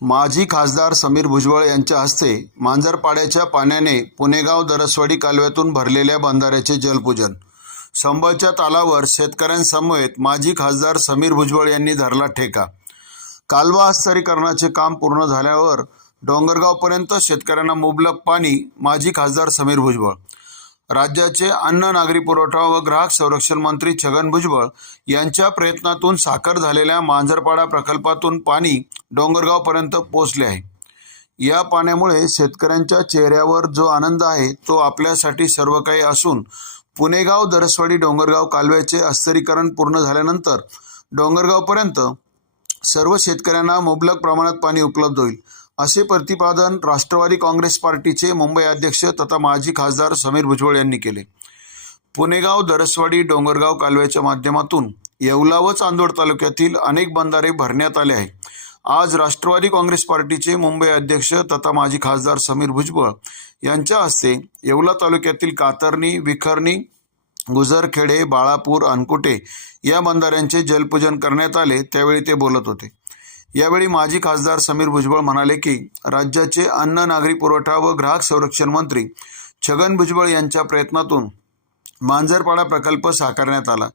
माजी खासदार समीर भुजबळ यांच्या हस्ते मांजरपाड्याच्या पाण्याने पुणेगाव दरसवाडी कालव्यातून भरलेल्या बंधाऱ्याचे जलपूजन. संबळच्या तालावर शेतकऱ्यांसमवेत माजी खासदार समीर भुजबळ यांनी धरला ठेका. कालवा हस्तारीकरणाचे काम पूर्ण झाल्यावर डोंगरगावपर्यंत शेतकऱ्यांना मुबलक पाणी माजी खासदार समीर भुजबळ राज्याचे अन्न नागरी पुरवठा व ग्राहक संरक्षण मंत्री छगन भुजबळ यांच्या प्रयत्नातून साकार झालेल्या मांजरपाडा प्रकल्पातून पाणी डोंगरगावपर्यंत पोहोचले आहे. या पाण्यामुळे शेतकऱ्यांच्या चेहऱ्यावर जो आनंद आहे तो आपल्यासाठी सर्व काही असून पुणेगाव दरसवाडी डोंगरगाव कालव्याचे अस्तरीकरण पूर्ण झाल्यानंतर डोंगरगावपर्यंत सर्व शेतकऱ्यांना मुबलक प्रमाणात पाणी उपलब्ध होईल. असे प्रतिपादन राष्ट्रवादी काँग्रेस पार्टीचे मुंबई अध्यक्ष तथा माजी खासदार समीर भुजबळ यांनी केले. पुणेगाव दरसवाडी डोंगरगाव कालव्याच्या माध्यमातून येवला व चांदोड तालुक्यातील अनेक बंधारे भरण्यात आले आहे आज राष्ट्रवादी काँग्रेस पार्टीचे मुंबई अध्यक्ष तथा माजी खासदार समीर भुजबळ यांच्या हस्ते येवला तालुक्यातील कातरणी विखरणी गुजरखेडे बाळापूर अनकुटे या बंधाऱ्यांचे जलपूजन करण्यात आले त्यावेळी ते बोलत होते. यावेळी माजी खासदार समीर भुजबळ म्हणाले की राज्याचे अन्न नागरी पुरवठा व ग्राहक संरक्षण मंत्री छगन भुजबळ यांच्या प्रयत्नातून मांजरपाडा प्रकल्प साकारण्यात आला.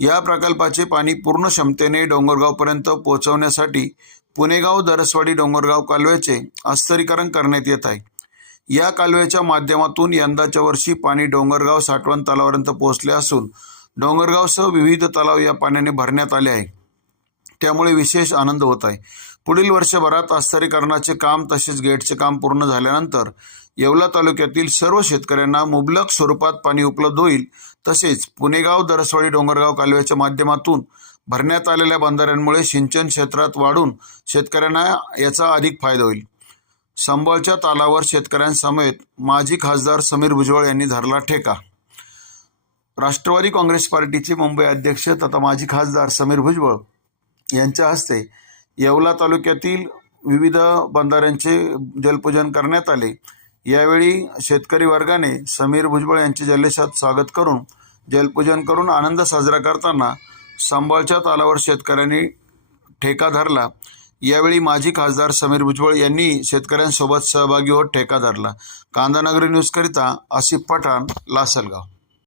या प्रकल्पाचे पाणी पूर्ण क्षमतेने डोंगरगावपर्यंत पोहोचवण्यासाठी पुणेगाव दरसवाडी डोंगरगाव कालव्याचे अस्तरीकरण करण्यात येत आहे. या कालव्याच्या माध्यमातून यंदाच्या वर्षी पाणी डोंगरगाव साठवण तलावापर्यंत पोहोचले असून डोंगरगावसह विविध तलाव या पाण्याने भरण्यात आले आहे त्यामुळे विशेष आनंद होत आहे. पुढील वर्षभरात अस्तरीकरणाचे काम तसेच गेटचे काम पूर्ण झाल्यानंतर येवला तालुक्यातील सर्व शेतकऱ्यांना मुबलक स्वरूपात पाणी उपलब्ध होईल. तसेच पुणेगाव दरसवाडी डोंगरगाव कालव्याच्या माध्यमातून भरण्यात आलेल्या बंधाऱ्यांमुळे सिंचन क्षेत्रात वाढून शेतकऱ्यांना याचा अधिक फायदा होईल. संबळच्या तालावर शेतकऱ्यांसमेत माजी खासदार समीर भुजबळ यांनी धरला ठेका. राष्ट्रवादी काँग्रेस पार्टीचे मुंबई अध्यक्ष तथा माजी खासदार समीर भुजबळ यांच्या हस्ते येवला तालुक्यातील विविध बंधाऱ्यांचे जलपूजन करण्यात आले. यावेळी शेतकरी वर्गाने समीर भुजबळ यांचे जल्लेशात स्वागत करून जलपूजन करून आनंद साजरा करताना संबळच्या तालावर शेतकऱ्यांनी ठेका धरला. यावेळी माजी खासदार समीर भुजबळ यांनी शेतकऱ्यांसोबत सहभागी होत ठेका धरला. कांदानगरी न्यूजकरिता आसिफ पठाण लासलगाव.